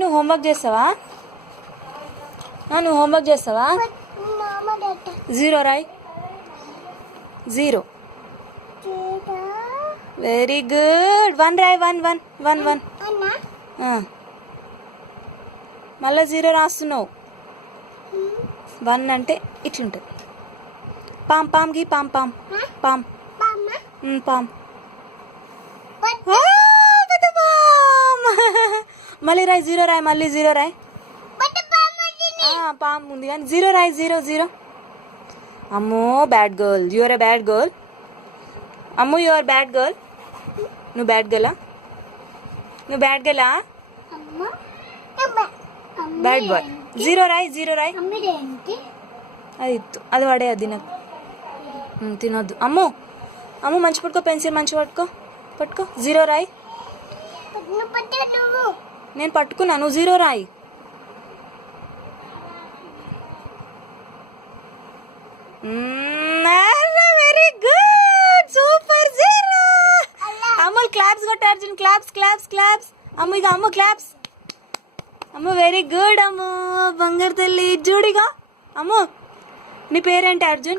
నువ్వు హోంవర్క్ చేస్తావా? నువ్వు హోంవర్క్ చేస్తావా? 0 రాయ్. 0. Very good. 1 రాయ్. 1 మళ్ళీ 0 రాస్తున్నావు. 1 అంటే ఇట్లుంటుంది. పామ్ గీ పామ్ పామ్ పెద్ద పామ్. మళ్ళీ రాయ్. 0 రాయ్. మళ్ళీ 0 రాయ్. పామ్ ఉంది కానీ 0 రాయ్. 0. అమ్మో bad girl. You're a bad girl. Ammu you're bad girl. నువ్వు బ్యాడ్ గర్లా? నువ్వు బ్యాడ్ గర్లా? Bad boy. 0 రాయ్. 0 రాయ్. అది వాడే అది నాకు తినొద్దు. అమ్ము మంచి పట్టుకో. పెన్సిల్ మంచి పట్టుకో. 0 రాయ్. నేను పట్టుకున్నా. నువ్వు 0 రాయ్. Very good. సూపర్. 0. అమ్ముల్ క్లాప్స్ కొట్టు. అర్జున్ క్లాప్స్. అమ్ము ఇక Ammu claps. Ammu very good. Ammu బంగారు తల్లి. చూడిగా అమ్ము నీ పేరేంటి? అర్జున్.